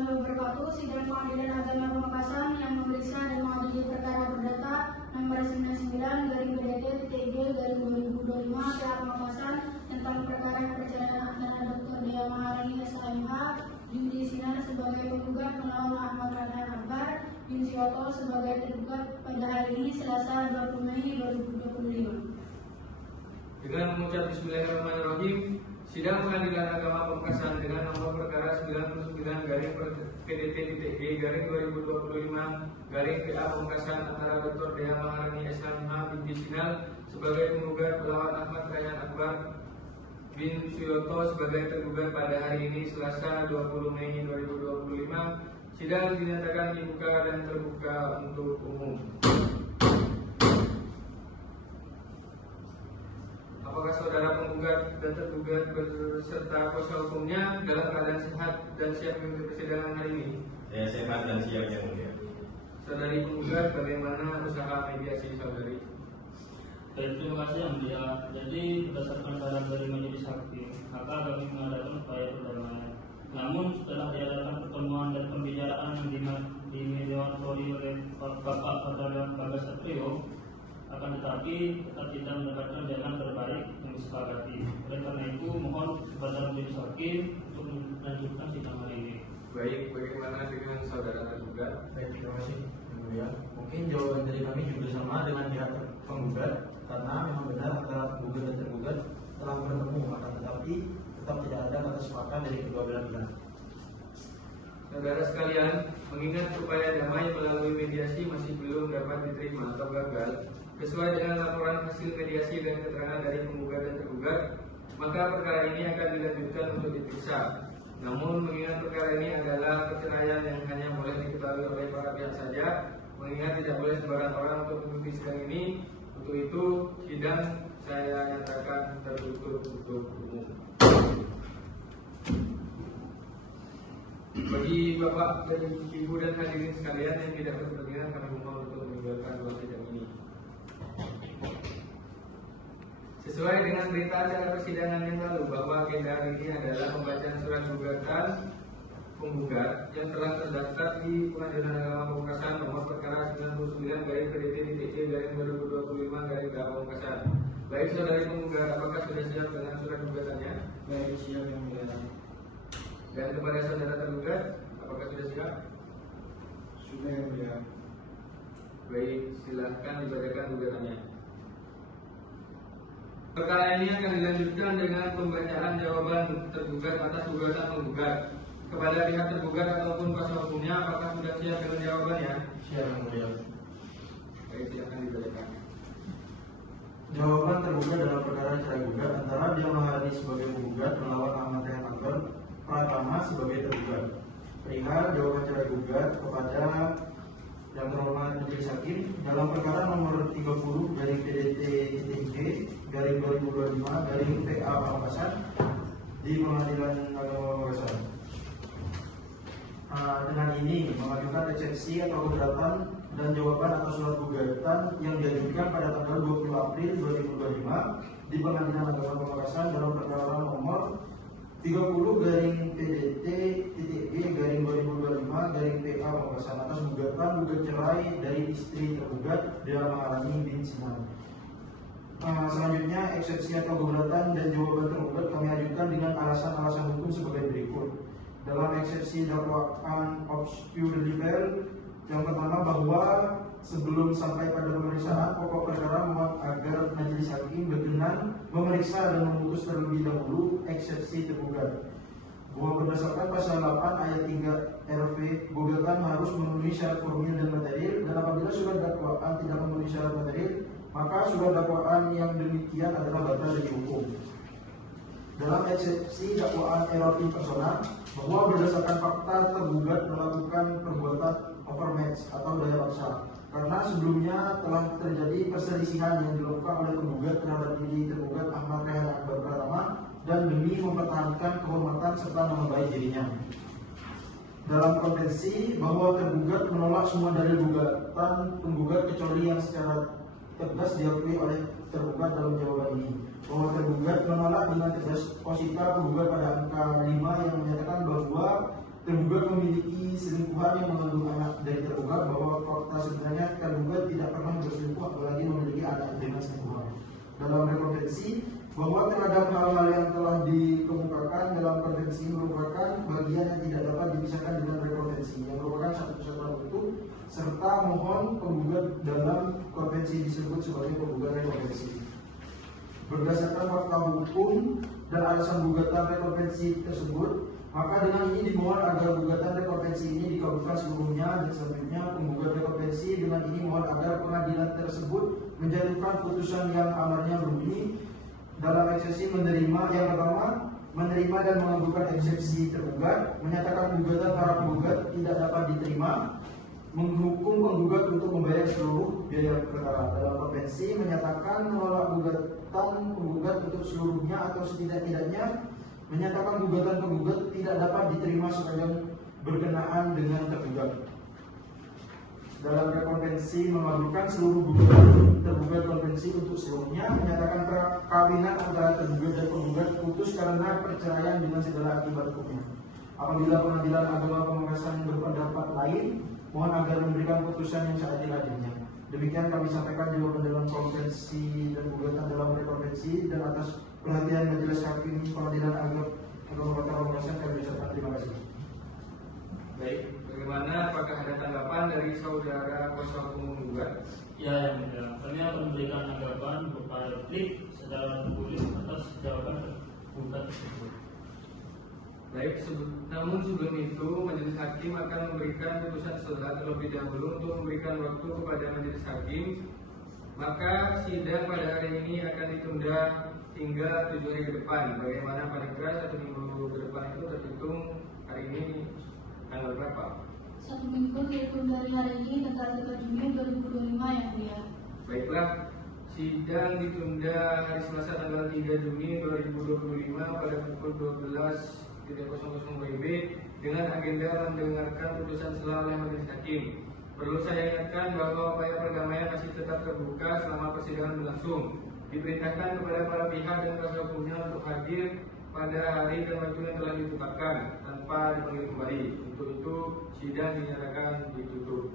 warahmatullahi wabarakatuh. Sidang Pengadilan Agama Pamekasan yang memeriksa dan mengadili perkara perdata nomor 99/BDT-G/2025 PA Pamekasan tentang perkara perceraian antara Dr. Dea Maharani SHMH Jumri Sinar sebagai penggugat melawan Ahmad Rahman Akbar bin Sioto sebagai tergugat pada hari ini Selasa 20 Mei 2025. Dengan mengucap Bismillahirrahmanirrahim, Sidang Pengadilan Agama Pamekasan dengan nomor perkara 99/PDT-G/2025/PA Pamekasan antara Dr. Dea Maharani SHMH binti Sinal sebagai penggugat melawan Ahmad Rahman Akbar bin Sioto sebagai tergugat pada hari ini Selasa 20 Mei 2025. Sidang dinyatakan dibuka dan terbuka untuk umum. Apakah saudara penggugat dan tergugat beserta kuasa hukumnya dalam keadaan sehat dan siap mengikuti persidangan hari ini? Saya sehat dan siap yang mulia. Saudari penggugat, bagaimana usaha mediasi saudari? Terima kasih yang mulia. Jadi berdasarkan saran dari majelis hakim, maka kami mengadakan upaya perdamaian. Namun setelah diadakan pertemuan dan pembicaraan yang dimediatori oleh Bapak Fadlan Bagas Satrio, akan tetapi tetap tidak mendapatkan jalan terbaik yang disepakati. Oleh karena itu, mohon kepada majelis hakim untuk melanjutkan sidang hari ini. Baik, bagaimana dengan saudara tergugat? Baik, terima kasih yang mulia. Mungkin jawaban dari kami juga sama dengan pihak penggugat, karena memang benar antara penggugat dan tergugat telah bertemu, akan tetapi tetap tidak ada kata sepakat dari kedua belah pihak. Saudara sekalian, mengingat upaya damai melalui mediasi masih belum dapat diterima atau gagal, sesuai dengan laporan hasil mediasi dan keterangan dari penggugat dan tergugat, maka perkara ini akan dilanjutkan untuk diperiksa. Namun mengingat perkara ini adalah perceraian yang hanya boleh diketahui oleh para pihak saja, mengingat tidak boleh sembarang orang untuk mengikuti sidang ini, untuk itu sidang saya nyatakan tertutup untuk umum. Bagi Bapak dan Ibu dan hadirin sekalian yang tidak berkepentingan, kami mohon untuk meninggalkan ruang sidang ini. Sesuai dengan berita acara persidangan yang lalu bahwa agenda hari ini adalah pembacaan surat gugatan penggugat yang telah terdaftar di Pengadilan Agama Pamekasan nomor perkara 99/PDT-G/2025/PA Pamekasan. Baik saudari penggugat, apakah sudah siap dengan surat gugatannya? Baik, siap yang mulia. Dan kepada saudara tergugat, apakah sudah siap? Sudah yang mulia. Baik, silahkan dibacakan gugatannya. Perkara ini akan dilanjutkan dengan pembacaan jawaban tergugat atas gugatan penggugat. Kepada pihak tergugat ataupun kuasa hukumnya, apakah sudah siap dengan jawabannya? Siap yang mulia. Baik, silahkan dibacakan. Jawaban tergugat dalam perkara cerai gugat antara Dea Maharani sebagai penggugat melawan Ahmad Rahman Akbar Pratama sebagai tergugat. Perihal jawaban cerai gugat kepada yang terhormat majelis hakim dalam perkara nomor 30 dari PDT-G/2025/PA Pamekasan di Pengadilan Agama Pamekasan. Dengan ini mengajukan eksepsi atau keberatan dan jawaban atas surat gugatan yang diajukan pada tanggal 20 April 2025 di Pengadilan Agama Pamekasan dalam perkara nomor 30/PDT-G/2025/PA Pamekasan atas gugatan gugat cerai dari istri tergugat Dea Maharani bin Sinar. Selanjutnya eksepsi atau keberatan dan jawaban tergugat kami ajukan dengan alasan-alasan hukum sebagai berikut. Dalam eksepsi dakwaan obscure libel, yang pertama bahwa sebelum sampai pada pemeriksaan pokok perkara mohon agar majelis hakim berkenan memeriksa dan memutus terlebih dahulu eksepsi tergugat. Bahwa berdasarkan pasal 8 ayat 3 RV, gugatan harus memenuhi syarat formil dan material, dan apabila surat dakwaan tidak memenuhi syarat material, maka surat dakwaan yang demikian adalah batal dari hukum. Dalam eksepsi dakwaan erotik personal, bahwa berdasarkan fakta tergugat melakukan perbuatan overmatch atau daya paksa, karena sebelumnya telah terjadi perselisihan yang dilakukan oleh penggugat terhadap diri tergugat Ahmad Rahman Akbar Pratama dan demi mempertahankan kehormatan serta nama baik dirinya. Dalam konvensi bahwa tergugat menolak semua dalil gugatan penggugat kecuali yang secara tegas diakui oleh tergugat dalam jawaban ini, bahwa tergugat menolak dengan tegas posita penggugat pada angka 5 yang menyatakan bahwa tergugat memiliki selingkuhan yang mengandung anak dari tergugat, bahwa fakta sebenarnya tergugat tidak pernah berselingkuh apalagi memiliki anak dengan selingkuhan. Dalam rekonvensi, bahwa terhadap hal-hal yang telah dikemukakan dalam konvensi merupakan bagian yang tidak dapat dipisahkan dengan rekonvensi, yang merupakan satu kesatuan utuh, serta mohon penggugat dalam konvensi disebut sebagai penggugat rekonvensi. Berdasarkan fakta hukum dan alasan gugatan rekonvensi tersebut, maka dengan ini dimohon agar gugatan rekonvensi ini dikabulkan seluruhnya, dan selanjutnya penggugat rekonvensi dengan ini mohon agar pengadilan tersebut menjatuhkan putusan yang amarnya berbunyi dalam eksepsi menerima yang pertama, menerima dan mengabulkan eksepsi tergugat, menyatakan gugatan para penggugat tidak dapat diterima, menghukum penggugat untuk membayar seluruh biaya perkara. Dalam konvensi menyatakan menolak gugatan penggugat untuk seluruhnya atau setidak-tidaknya menyatakan gugatan penggugat tidak dapat diterima sepanjang berkenaan dengan tergugat. Dalam rekonvensi mengabulkan seluruh gugatan tergugat konvensi untuk seluruhnya, menyatakan perkawinan antara tergugat dan penggugat putus karena perceraian dengan segala akibat hukumnya. Apabila pengadilan agama Pamekasan berpendapat lain, mohon agar memberikan putusan yang seadil-adilnya. Demikian kami sampaikan jawaban dalam konvensi dan gugatan dalam rekonvensi, dan atas perhatian Majelis Hakim Pengadilan Agama Kota Pamekasan kami ucapkan terima kasih. Baik, bagaimana? Apakah ada tanggapan dari saudara kuasa hukum menggugat? Ya, yang mulia, kami akan memberikan tanggapan kepada publik secara tertulis atas jawaban gugat tersebut. Baik, namun sebelum itu Majelis Hakim akan memberikan putusan setelah terlebih dahulu. Untuk memberikan waktu kepada Majelis Hakim, maka sidang pada hari ini akan ditunda hingga 7 hari ke depan. Bagaimana pada keras 1 minggu ke depan itu terhitung hari ini tanggal berapa? 1 minggu dihitung dari hari ini tanggal 3 Juni 2025 yang mulia. Baiklah, sidang ditunda hari Selasa tanggal 3 Juni 2025 pada pukul 12.00 WIB dengan agenda mendengarkan putusan selah oleh Majelis Hakim. Perlu saya ingatkan bahwa upaya perdamaian masih tetap terbuka selama persidangan berlangsung. Diperintahkan kepada para pihak dan kuasa hukumnya untuk hadir pada hari dan waktu yang telah ditetapkan tanpa dipanggil kembali. Untuk itu sidang dinyatakan ditutup.